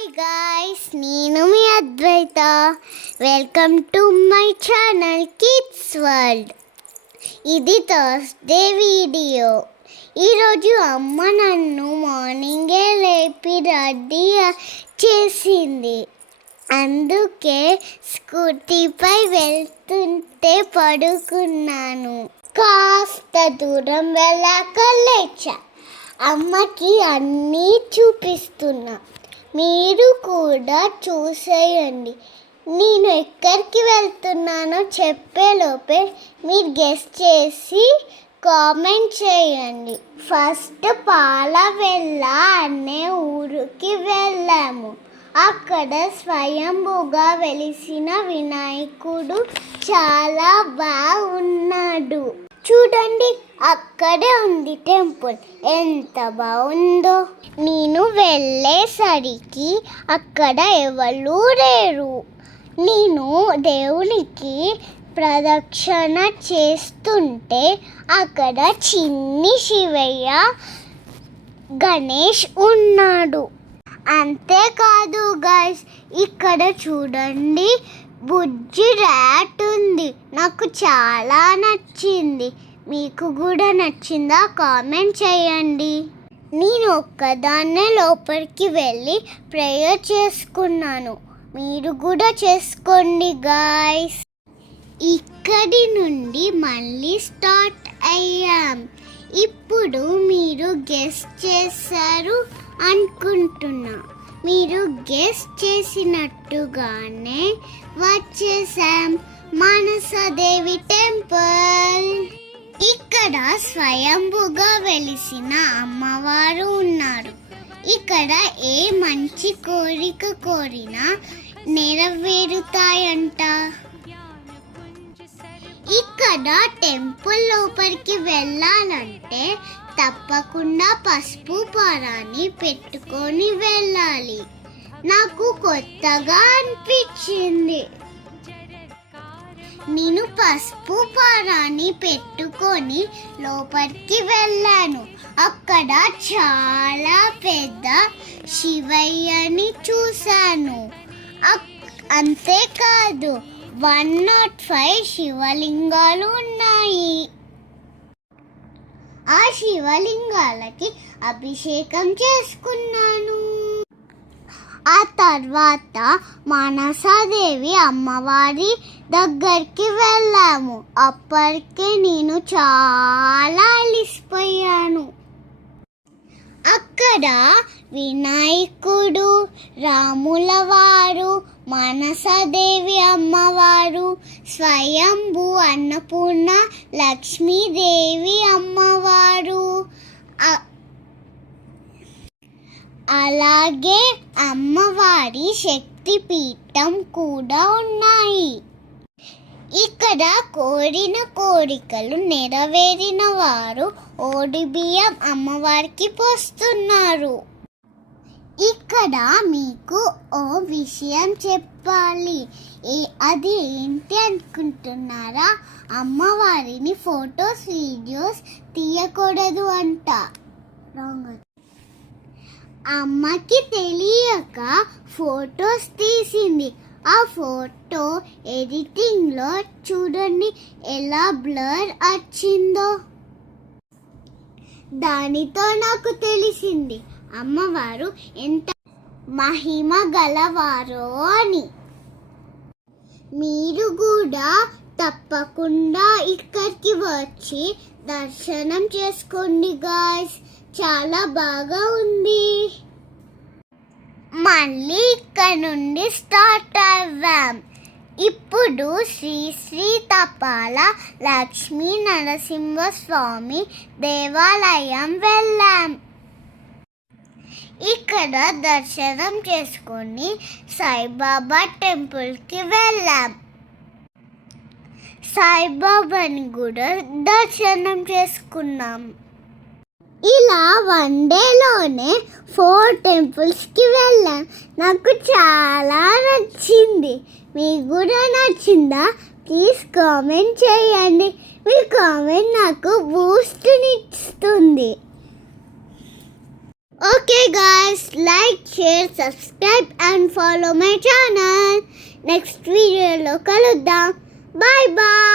Hi guys, నేను మీ Advaita. Welcome to my channel kids world. ఇది థర్స్డే వీడియో. ఈరోజు అమ్మ నన్ను మార్నింగే లేపి రెడీ చేసింది. అందుకే స్కూటీపై వెళ్తుంటే పడుకున్నాను. కాస్త దూరం వెళ్ళాక లేచా. అమ్మకి అన్నీ చూపిస్తున్నా. మీరు కూడా చూసేయండి. నేను ఎక్కడికి వెళ్తున్నానో చెప్పేలోపే మీరు గెస్ చేసి కామెంట్ చేయండి. ఫస్ట్ పాలవెల్ల అనే ఊరికి వెళ్ళాము. అక్కడ స్వయంభూగా వెలిసిన వినాయకుడు చాలా బాగున్నాడు. చూడండి, అక్కడే ఉంది టెంపుల్. ఎంత బాగుందో. నేను వెళ్ళేసరికి అక్కడ ఎవరు లేరు. నేను దేవునికి ప్రదక్షిణ చేస్తుంటే అక్కడ చిన్ని శివయ్య గణేష్ ఉన్నాడు. అంతేకాదు గైస్, ఇక్కడ చూడండి, బుజ్జి ర్యాట్ ఉంది. నాకు చాలా నచ్చింది. మీకు కూడా నచ్చిందా? కామెంట్ చేయండి. నేను ఒక్కదాన్నే లోపలికి వెళ్ళి ప్రేయర్ చేసుకున్నాను. మీరు కూడా చేసుకోండి గాయ్స్. ఇక్కడి నుండి మళ్ళీ స్టార్ట్ అయ్యాం. ఇప్పుడు మీరు గెస్ చేశారు అనుకుంటున్నా. మీరు గెస్ చేసినట్టుగానే వచ్చేసాం మానసదేవి టెంపుల్. ఇక్కడ స్వయంభుగా వెలిసిన అమ్మవారు ఉన్నారు. ఇక్కడ ఏ మంచి కోరిక కోరినా నెరవేరుతాయంట. ఇక్కడ టెంపుల్ లోపలికి వెళ్ళాలంటే తప్పకుండా పసుపు పారాన్ని పెట్టుకొని వెళ్ళాలి. నాకు కొత్తగా అనిపించింది. నేను పసుపు పారాన్ని పెట్టుకొని లోపలికి వెళ్ళాను. అక్కడ చాలా పెద్ద శివయ్యని చూశాను. అంతేకాదు 105 శివలింగాలు ఉన్నాయి. ఆ శివలింగాలకి అభిషేకం చేసుకున్నాను. ఆ తర్వాత మానసాదేవి అమ్మవారి దగ్గరికి వెళ్ళాము. అప్పటికే నేను చాలా అలిసిపోయాను. అక్కడ వినాయకుడు, రాముల వారు, మానసాదేవి అమ్మవారు, స్వయంభూ అన్నపూర్ణ లక్ష్మీదేవి అమ్మవారు, అలాగే అమ్మవారి శక్తిపీఠం కూడా ఉన్నాయి. ఇక్కడ కోరిన కోరికలు నెరవేరిన వారు ఓడి బియ్యం అమ్మవారికి పోస్తున్నారు. ఇక్కడ మీకు ఓ విషయం చెప్పాలి. అది ఏంటి అనుకుంటున్నారా? అమ్మవారిని ఫొటోస్, వీడియోస్ తీయకూడదు అంట. అమ్మకి తెలియక ఫొటోస్ తీసింది. ఆ ఫోటో ఎడిటింగ్లో చూడండి ఎలా బ్లర్ వచ్చిందో. దానితో నాకు తెలిసింది అమ్మవారు ఎంత మహిమ గలవారో అని. మీరు కూడా తప్పకుండా ఇక్కడికి వచ్చి దర్శనం చేసుకోండి గాయ్స్. చాలా బాగా ఉంది. మళ్ళీ ఇక్కడ నుండి స్టార్ట్ అవ్వాం. ఇప్పుడు శ్రీ శ్రీ తపాల లక్ష్మీ నరసింహస్వామి దేవాలయం వెళ్ళాం. ఇక్కడ దర్శనం చేసుకొని సాయిబాబా టెంపుల్కి వెళ్ళాం. సాయిబాబాని కూడా దర్శనం చేసుకున్నాం. ఇలా 1 డేలోనే 4 టెంపుల్స్కి వెళ్ళాం. నాకు చాలా నచ్చింది. మీకు కూడా నచ్చిందా? ప్లీజ్ కామెంట్ చేయండి. మీ కామెంట్ నాకు బూస్ట్ని ఇస్తుంది. Okay guys, like, share, subscribe and follow my channel. Next video lo kaluddam. Bye bye.